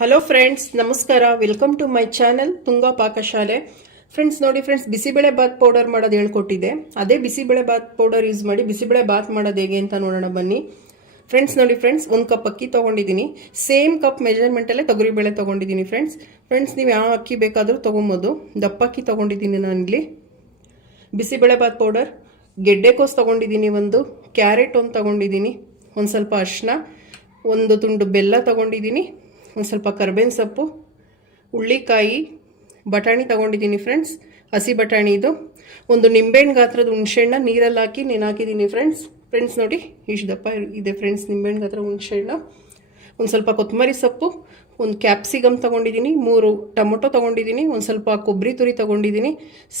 Hello friends, ನಮಸ್ಕಾರ. Welcome to my channel Tunga ಪಾಕಶಾಲೆ. Friends ನೋಡಿ ಫ್ರೆಂಡ್ಸ್, ಬಿಸಿಬೇಳೆ ಬಾತ್ ಪೌಡರ್ ಮಾಡೋದು ಹೇಳ್ಕೊಟ್ಟಿದ್ದೆ. ಅದೇ ಬಿಸಿಬೇಳೆ ಬಾತ್ ಪೌಡರ್ ಯೂಸ್ ಮಾಡಿ ಬಿಸಿಬೇಳೆ ಬಾತ್ ಮಾಡೋದು ಹೇಗೆ ಅಂತ ನೋಡೋಣ ಬನ್ನಿ. ಫ್ರೆಂಡ್ಸ್ ನೋಡಿ ಫ್ರೆಂಡ್ಸ್, 1 ಕಪ್ ಅಕ್ಕಿ ತೊಗೊಂಡಿದ್ದೀನಿ. ಸೇಮ್ ಕಪ್ ಮೆಜರ್ಮೆಂಟಲ್ಲೇ ತೊಗರಿಬೇಳೆ ತೊಗೊಂಡಿದ್ದೀನಿ. ಫ್ರೆಂಡ್ಸ್ ನೀವು ಯಾವ ಅಕ್ಕಿ ಬೇಕಾದರೂ ತೊಗೊಬೋದು. ದಪ್ಪ ಅಕ್ಕಿ ತೊಗೊಂಡಿದ್ದೀನಿ ನಾನಿಲ್ಲಿ. ಬಿಸಿಬೇಳೆ ಬಾತ್ ಪೌಡರ್, ಗೆಡ್ಡೆಕೋಸು ತೊಗೊಂಡಿದ್ದೀನಿ, ಒಂದು ಕ್ಯಾರೆಟ್ ಒಂದು ತೊಗೊಂಡಿದ್ದೀನಿ, ಒಂದು ಸ್ವಲ್ಪ ಅರಿಶಿನ, ಒಂದು ತುಂಡು ಬೆಲ್ಲ ತೊಗೊಂಡಿದ್ದೀನಿ, ಒಂದು ಸ್ವಲ್ಪ ಕರ್ಬೇವಿನ ಸೊಪ್ಪು, ಹುಳ್ಳಿಕಾಯಿ, ಬಟಾಣಿ ತೊಗೊಂಡಿದ್ದೀನಿ ಫ್ರೆಂಡ್ಸ್, ಹಸಿ ಬಟಾಣಿ ಇದು, ಒಂದು ನಿಂಬೆಹಣ್ಣು ಗಾತ್ರದ ಹುಣಸೆಹಣ್ಣ ನೀರಲ್ಲಿ ಹಾಕಿ ನೆನಾಕಿದ್ದೀನಿ ಫ್ರೆಂಡ್ಸ್ ನೋಡಿ ಇಷ್ಟು ದಪ್ಪ ಇದೆ ಫ್ರೆಂಡ್ಸ್ ನಿಂಬೆಹಣ್ಣು ಗಾತ್ರ ಹುಣಸೆಹಣ್ಣು, ಒಂದು ಸ್ವಲ್ಪ ಕೊತ್ತಂಬರಿ ಸೊಪ್ಪು, ಒಂದು ಕ್ಯಾಪ್ಸಿಕಮ್ ತೊಗೊಂಡಿದ್ದೀನಿ, 3 ಟೊಮೊಟೊ ತೊಗೊಂಡಿದ್ದೀನಿ, ಒಂದು ಸ್ವಲ್ಪ ಕೊಬ್ಬರಿ ತುರಿ ತೊಗೊಂಡಿದ್ದೀನಿ,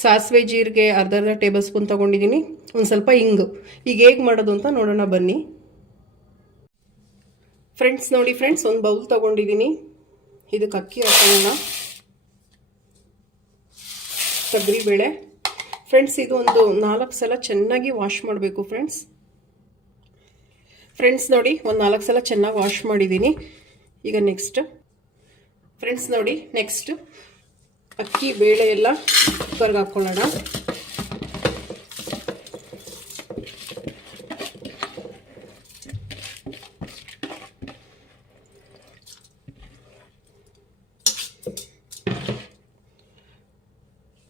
ಸಾಸಿವೆ ಜೀರಿಗೆ ಅರ್ಧ ಟೇಬಲ್ ಸ್ಪೂನ್ ತೊಗೊಂಡಿದ್ದೀನಿ, ಒಂದು ಸ್ವಲ್ಪ ಹಿಂಗು. ಈಗ ಹೇಗೆ ಮಾಡೋದು ಅಂತ ನೋಡೋಣ ಬನ್ನಿ. ಫ್ರೆಂಡ್ಸ್ ನೋಡಿ ಫ್ರೆಂಡ್ಸ್, ಒಂದು ಬೌಲ್ ತೊಗೊಂಡಿದ್ದೀನಿ. ಇದಕ್ಕೆ ಅಕ್ಕಿ ಹಾಕೋಣ. ತೊಗರಿಬೇಳೆ ಫ್ರೆಂಡ್ಸ್, ಇದು ಒಂದು 4 ಸಲ ಚೆನ್ನಾಗಿ ವಾಶ್ ಮಾಡಬೇಕು ಫ್ರೆಂಡ್ಸ್ ನೋಡಿ, ಒಂದು 4 ಸಲ ಚೆನ್ನಾಗಿ ವಾಶ್ ಮಾಡಿದ್ದೀನಿ. ಈಗ ನೆಕ್ಸ್ಟ್ ಅಕ್ಕಿ ಬೇಳೆ ಎಲ್ಲ ಕುಕ್ಕರ್ಗೆ ಹಾಕ್ಕೊಳ್ಳೋಣ.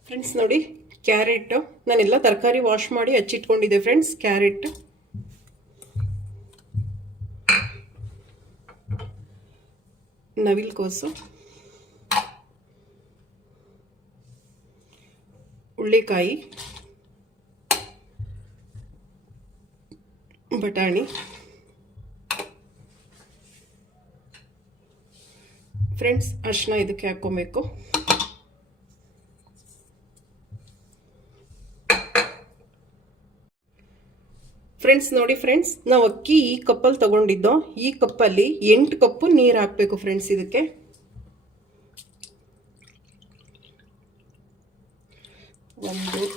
ಫ್ರೆಂಡ್ಸ್ ನೋಡಿ, ಕ್ಯಾರೆಟ್ ನಾನೆಲ್ಲ ತರಕಾರಿ ವಾಶ್ ಮಾಡಿ ಹಚ್ಚಿಟ್ಕೊಂಡಿದ್ದೆ ಫ್ರೆಂಡ್ಸ್. ಕ್ಯಾರೆಟ್, ನವಿಲುಕೋಸು, ಹುಳ್ಳಿಕಾಯಿ, ಬಟಾಣಿ ಫ್ರೆಂಡ್ಸ್, ಅರಿಶಿನ ಇದಕ್ಕೆ ಹಾಕ್ಕೊಬೇಕು. ಫ್ರೆಂಡ್ಸ್ ನೋಡಿ ಫ್ರೆಂಡ್ಸ್, ನಾವು ಅಕ್ಕಿ ಈ ಕಪ್ಪಲ್ಲಿ ತಗೊಂಡಿದ್ದೋ, ಈ ಕಪ್ಪಲ್ಲಿ 8 ಕಪ್ಪು ನೀರು ಹಾಕಬೇಕು ಫ್ರೆಂಡ್ಸ್. ಇದಕ್ಕೆ 1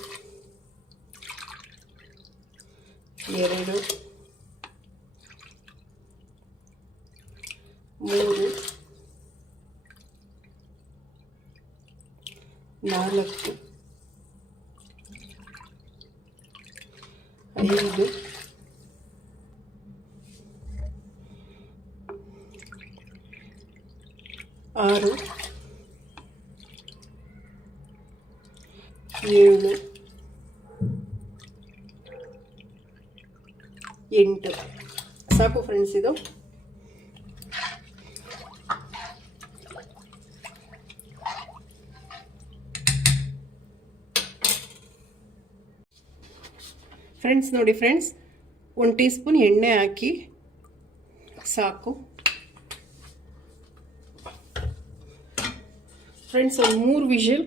2 3 4 5 6 7 8 ಸಾಕು ಫ್ರೆಂಡ್ಸ್. ಇದು ಫ್ರೆಂಡ್ಸ್ ನೋಡಿ ಫ್ರೆಂಡ್ಸ್, 1 ಟೀ ಸ್ಪೂನ್ ಎಣ್ಣೆ ಹಾಕಿ ಸಾಕು ಫ್ರೆಂಡ್ಸ್. ಒಂದು 3 ವಿಷಲ್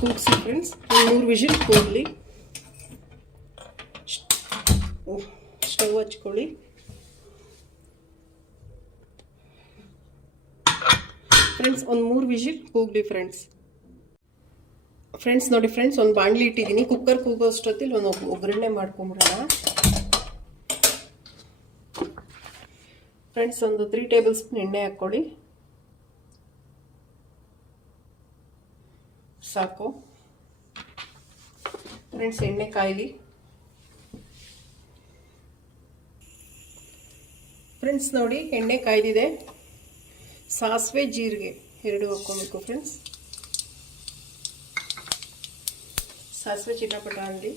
ಕೂಗಿಸಿ ಫ್ರೆಂಡ್ಸ್, ಒಂದು 3 ವಿಷಲ್ ಕೂಗಲಿ. ಸ್ಟವ್ ಹಚ್ಕೊಳ್ಳಿ. ಫ್ರೆಂಡ್ಸ್ ಒಂದು 3 ವಿಷಲ್ ಕೂಗಲಿ ಫ್ರೆಂಡ್ಸ್ ನೋಡಿ ಫ್ರೆಂಡ್ಸ್, ಒಂದು ಬಾಣಲಿ ಇಟ್ಟಿದ್ದೀನಿ. ಕುಕ್ಕರ್ ಕೂಗೋಷ್ಟೊತ್ತಿಲ್ಲಿ ಒಂದು ಒಗ್ಗರಣೆ ಮಾಡ್ಕೊಂಬಿಡೋಣ ಫ್ರೆಂಡ್ಸ್. ಒಂದು 3 ಟೇಬಲ್ ಸ್ಪೂನ್ ಎಣ್ಣೆ ಹಾಕ್ಕೊಳ್ಳಿ ಸಾಕು ಫ್ರೆಂಡ್ಸ್. ಎಣ್ಣೆ ಕಾಯಿಲಿ ಫ್ರೆಂಡ್ಸ್. ನೋಡಿ ಎಣ್ಣೆ ಕಾಯ್ದಿದೆ. ಸಾಸಿವೆ ಜೀರಿಗೆ 2 ಹಾಕ್ಕೊಬೇಕು ಫ್ರೆಂಡ್ಸ್. ಸಾಸಿವೆ ಚಿಟಪಟ ಅಂಗಡಿ.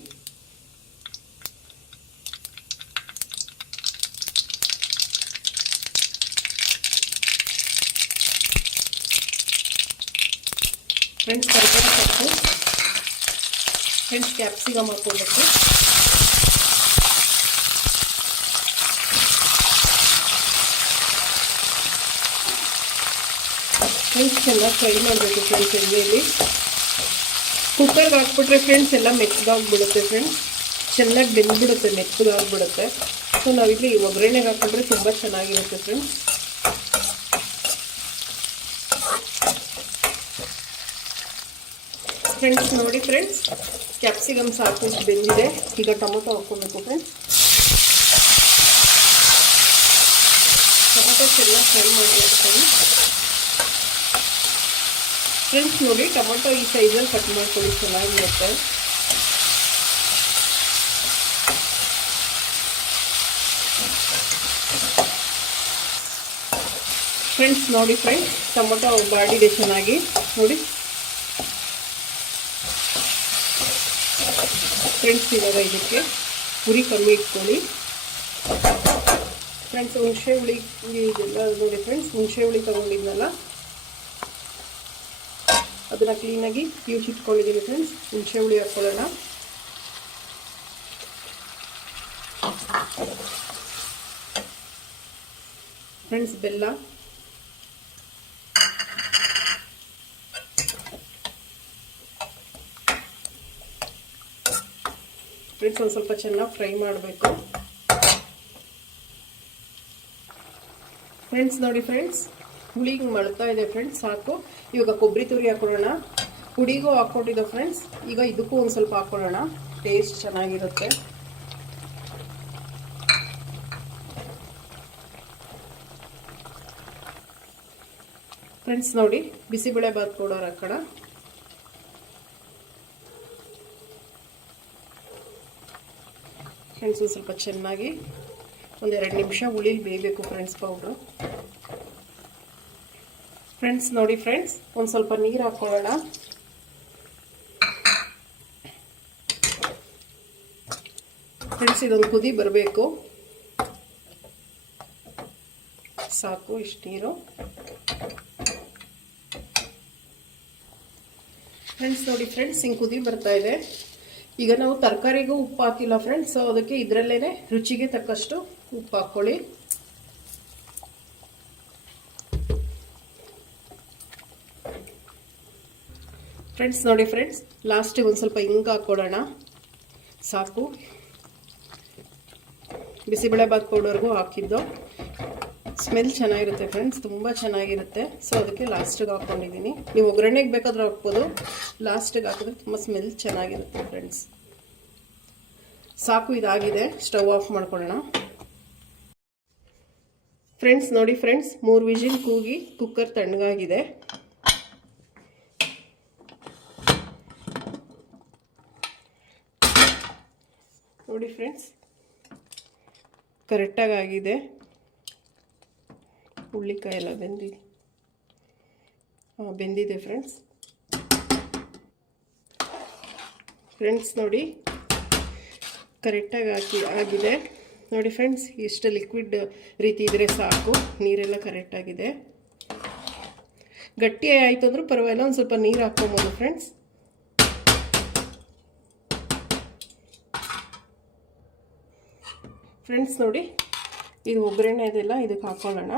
ಫ್ರೆಂಡ್ಸ್ ಕರ್ಬೇವಿನ ಸೊಪ್ಪು ಫ್ರೆಂಡ್ಸ್, ಕ್ಯಾಪ್ಸಿಕಮ್ ಹಾಕ್ಕೊಬೇಕು. ಫ್ರೆಂಡ್ಸ್ ಚೆನ್ನಾಗಿ ಫ್ರೈ ಮಾಡಬೇಕು ಫ್ರೆಂಡ್ಸ್. ಎಣ್ಣೆಯಲ್ಲಿ ಕುಕ್ಕರ್ಗೆ ಹಾಕ್ಬಿಟ್ರೆ ಫ್ರೆಂಡ್ಸ್ ಎಲ್ಲ ಮೆತ್ತಗಾಗ್ಬಿಡುತ್ತೆ ಫ್ರೆಂಡ್ಸ್. ಚೆನ್ನಾಗಿ ಬೆಂದ್ಬಿಡುತ್ತೆ, ಮೆತ್ತಗಾಗ್ಬಿಡುತ್ತೆ. ಸೊ ನಾವಿಲ್ಲಿ ಒಗ್ಗರಣೆಗೆ ಹಾಕ್ಬಿಟ್ರೆ ತುಂಬ ಚೆನ್ನಾಗಿರುತ್ತೆ ಫ್ರೆಂಡ್ಸ್. ಫ್ರೆಂಡ್ಸ್ ನೋಡಿ ಫ್ರೆಂಡ್ಸ್, ಕ್ಯಾಪ್ಸಿಕಮ್ ಸಾಕು ಬೆಂದಿದೆ. ಈಗ ಟೊಮೊಟೊ ಹಾಕ್ಕೊಬೇಕು ಫ್ರೆಂಡ್ಸ್. ಟೊಮೊಟೊ ಚೆನ್ನಾಗಿ ಫ್ರೈ ಮಾಡಿ ಹಾಕ್ತೀನಿ. ಫ್ರೆಂಡ್ಸ್ ನೋಡಿ, ಟೊಮೊಟೊ ಈ ಸೈಜಲ್ಲಿ ಕಟ್ ಮಾಡ್ಕೊಳ್ಳಿ, ಚೆನ್ನಾಗಿರುತ್ತೆ. ಫ್ರೆಂಡ್ಸ್ ನೋಡಿ ಫ್ರೆಂಡ್ಸ್, ಟೊಮೊಟೊ ಬಾಡಿದೆ ಚೆನ್ನಾಗಿ ನೋಡಿ ಫ್ರೆಂಡ್ಸ್. ಇವಾಗ ಇದಕ್ಕೆ ಉರಿ ಕಮ್ಮಿ ಇಟ್ಕೊಳ್ಳಿ ಫ್ರೆಂಡ್ಸ್. ಹುಣಸೆ ಹುಳಿ ಇದೆಲ್ಲ ನೋಡಿ ಫ್ರೆಂಡ್ಸ್, ಹುಣಸೆ ಹುಳಿ ತಗೊಂಡಿದ್ನಲ್ಲ ಅದನ್ನು ಕ್ಲೀನಾಗಿ ಇಟ್ಕೊಂಡಿದ್ದೀನಿ ಫ್ರೆಂಡ್ಸ್. ಹುಣಸೆ ಹುಳಿ ಹಾಕ್ಕೊಳ್ಳೋಣ. ಫ್ರೆಂಡ್ಸ್ ಬೆಲ್ಲ, ಫ್ರೆಂಡ್ಸ್ ಒಂದು ಸ್ವಲ್ಪ ಚೆನ್ನಾಗಿ ಫ್ರೈ ಮಾಡಬೇಕು ಫ್ರೆಂಡ್ಸ್. ನೋಡಿ ಫ್ರೆಂಡ್ಸ್, ಹುಳಿ ಹಿಂಗೆ ಮಳ್ತಾ ಇದೆ ಫ್ರೆಂಡ್ಸ್, ಸಾಕು. ಇವಾಗ ಕೊಬ್ಬರಿ ತುರಿ ಹಾಕೊಳ್ಳೋಣ. ಹುಡಿಗೂ ಹಾಕ್ಕೊಟ್ಟಿದ್ದೆ ಫ್ರೆಂಡ್ಸ್, ಈಗ ಇದಕ್ಕೂ ಒಂದು ಸ್ವಲ್ಪ ಹಾಕ್ಕೊಳ್ಳೋಣ, ಟೇಸ್ಟ್ ಚೆನ್ನಾಗಿರುತ್ತೆ. ಫ್ರೆಂಡ್ಸ್ ನೋಡಿ, ಬಿಸಿಬೇಳೆ ಬಾತ್ ಪೌಡರ್ ಹಾಕೋಣ. ಫ್ರೆಂಡ್ಸ್ ಒಂದು ಸ್ವಲ್ಪ ಚೆನ್ನಾಗಿ ಒಂದೆರಡು ನಿಮಿಷ ಹುಳಿಲಿ ಬೇಯಬೇಕು ಫ್ರೆಂಡ್ಸ್ ಪೌಡ್ರು. ಫ್ರೆಂಡ್ಸ್ ನೋಡಿ ಫ್ರೆಂಡ್ಸ್, ಒಂದು ಸ್ವಲ್ಪ ನೀರು ಹಾಕ್ಕೊಳ್ಳೋಣ. ಫ್ರೆಂಡ್ಸ್ ಇದೊಂದು ಕುದಿ ಬರಬೇಕು, ಸಾಕು ಇಷ್ಟು ನೀರು. ಫ್ರೆಂಡ್ಸ್ ನೋಡಿ ಫ್ರೆಂಡ್ಸ್, ಹಿಂಗೆ ಕುದಿ ಬರ್ತಾ ಇದೆ. ಈಗ ನಾವು ತರಕಾರಿಗೂ ಉಪ್ಪು ಹಾಕಿಲ್ಲ ಫ್ರೆಂಡ್ಸ್, ಸೊ ಅದಕ್ಕೆ ಇದರಲ್ಲೇ ರುಚಿಗೆ ತಕ್ಕಷ್ಟು ಉಪ್ಪು ಹಾಕ್ಕೊಳ್ಳಿ. ಫ್ರೆಂಡ್ಸ್ ನೋಡಿ ಫ್ರೆಂಡ್ಸ್, ಲಾಸ್ಟಿಗೆ ಒಂದು ಸ್ವಲ್ಪ ಹಿಂಗೆ ಹಾಕ್ಕೊಳ್ಳೋಣ, ಸಾಕು. ಬಿಸಿಬೇಳೆ ಬಾತ್ ಪೌಡರ್ಗೂ ಹಾಕಿದ್ದು ಸ್ಮೆಲ್ ಚೆನ್ನಾಗಿರುತ್ತೆ ಫ್ರೆಂಡ್ಸ್, ತುಂಬ ಚೆನ್ನಾಗಿರುತ್ತೆ. ಸೊ ಅದಕ್ಕೆ ಲಾಸ್ಟಿಗೆ ಹಾಕ್ಕೊಂಡಿದ್ದೀನಿ. ನೀವು ಒಗ್ಗರಣೆಗೆ ಬೇಕಾದರೂ ಹಾಕ್ಬೋದು, ಲಾಸ್ಟಿಗೆ ಹಾಕಿದ್ರೆ ತುಂಬ ಸ್ಮೆಲ್ ಚೆನ್ನಾಗಿರುತ್ತೆ ಫ್ರೆಂಡ್ಸ್. ಸಾಕು, ಇದಾಗಿದೆ. ಸ್ಟವ್ ಆಫ್ ಮಾಡ್ಕೊಳ್ಳೋಣ. ಫ್ರೆಂಡ್ಸ್ ನೋಡಿ ಫ್ರೆಂಡ್ಸ್, 3 ವಿಜಿಲ್ ಕೂಗಿ ಕುಕ್ಕರ್ ತಣ್ಣಗಾಗಿದೆ. ನೋಡಿ ಫ್ರೆಂಡ್ಸ್, ಕರೆಕ್ಟಾಗಿ ಆಗಿದೆ. ಹುಳ್ಳಿಕಾಯಿ ಎಲ್ಲ ಬೆಂದಿದೆ ಫ್ರೆಂಡ್ಸ್. ಫ್ರೆಂಡ್ಸ್ ನೋಡಿ, ಕರೆಕ್ಟಾಗಿ ಆಗಿದೆ ನೋಡಿ ಫ್ರೆಂಡ್ಸ್. ಇಷ್ಟು ಲಿಕ್ವಿಡ್ ರೀತಿ ಇದ್ದರೆ ಸಾಕು, ನೀರೆಲ್ಲ ಕರೆಕ್ಟಾಗಿದೆ. ಗಟ್ಟಿ ಆಯಿತು ಅಂದರೂ ಪರವಾಗಿಲ್ಲ, ಒಂದು ಸ್ವಲ್ಪ ನೀರು ಹಾಕ್ಕೊಬೋದು ಫ್ರೆಂಡ್ಸ್. ಫ್ರೆಂಡ್ಸ್ ನೋಡಿ, ಇದು ಒಗ್ಗರಣೆ ಇದೆಲ್ಲ ಇದಕ್ಕೆ ಹಾಕ್ಕೊಳ್ಳೋಣ.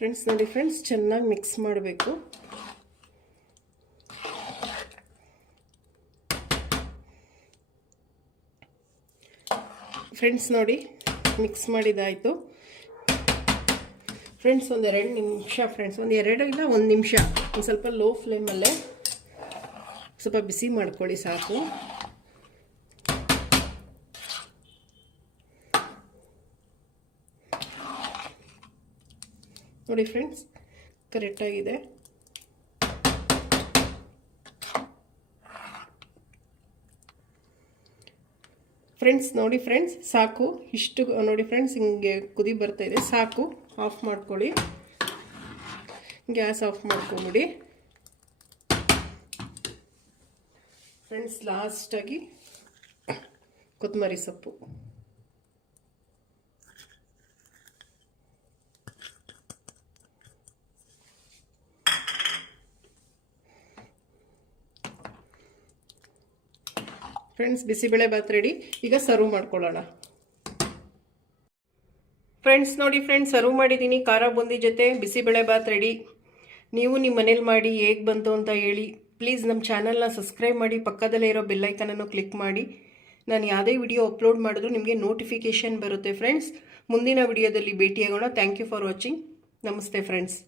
ಫ್ರೆಂಡ್ಸ್ ನೋಡಿ ಫ್ರೆಂಡ್ಸ್, ಚೆನ್ನಾಗಿ ಮಿಕ್ಸ್ ಮಾಡಬೇಕು. ಫ್ರೆಂಡ್ಸ್ ನೋಡಿ, ಮಿಕ್ಸ್ ಮಾಡಿದಾಯಿತು ಫ್ರೆಂಡ್ಸ್. ಒಂದು 2 ನಿಮಿಷ ಫ್ರೆಂಡ್ಸ್, ಒಂದು 2 ಇಲ್ಲ 1 ನಿಮಿಷ ಒಂದು ಸ್ವಲ್ಪ ಲೋ ಫ್ಲೇಮಲ್ಲೇ ಸ್ವಲ್ಪ ಬಿಸಿ ಮಾಡ್ಕೊಳ್ಳಿ, ಸಾಕು. ನೋಡಿ ಫ್ರೆಂಡ್ಸ್, ಕರೆಕ್ಟಾಗಿದೆ. ಫ್ರೆಂಡ್ಸ್ ನೋಡಿ ಫ್ರೆಂಡ್ಸ್, ಸಾಕು ಇಷ್ಟು. ನೋಡಿ ಫ್ರೆಂಡ್ಸ್, ಹಿಂಗೆ ಕುದಿ ಬರ್ತಾ ಇದೆ, ಸಾಕು. ಆಫ್ ಮಾಡ್ಕೊಳ್ಳಿ, ಗ್ಯಾಸ್ ಆಫ್ ಮಾಡ್ಕೊಂಬಿಡಿ ಫ್ರೆಂಡ್ಸ್. ಲಾಸ್ಟಾಗಿ ಕೊತ್ತಂಬರಿ ಸೊಪ್ಪು. Friends, bisibele bath ready. ಈಗ ಸರ್ವ್ ಮಾಡ್ಕೊಳ್ಳೋಣ. ಫ್ರೆಂಡ್ಸ್ ನೋಡಿ ಫ್ರೆಂಡ್ಸ್, ಸರ್ವ್ ಮಾಡಿದ್ದೀನಿ ಖಾರ ಬೂಂದಿ ಜೊತೆ ಬಿಸಿಬೇಳೆ ಬಾತ್ ರೆಡಿ. ನೀವು ನಿಮ್ಮ ಮನೇಲಿ ಮಾಡಿ ಹೇಗೆ ಬಂತು ಅಂತ ಹೇಳಿ. ಪ್ಲೀಸ್ ನಮ್ಮ ಚಾನಲ್ನ ಸಬ್ಸ್ಕ್ರೈಬ್ ಮಾಡಿ, ಪಕ್ಕದಲ್ಲೇ ಇರೋ ಬೆಲ್ಲೈಕನನ್ನು ಕ್ಲಿಕ್ ಮಾಡಿ. ನಾನು ಯಾವುದೇ ವಿಡಿಯೋ ಅಪ್ಲೋಡ್ ಮಾಡಿದ್ರು ನಿಮಗೆ ನೋಟಿಫಿಕೇಷನ್ ಬರುತ್ತೆ ಫ್ರೆಂಡ್ಸ್. ಮುಂದಿನ ವಿಡಿಯೋದಲ್ಲಿ ಭೇಟಿಯಾಗೋಣ. Thank you for watching. Namaste friends.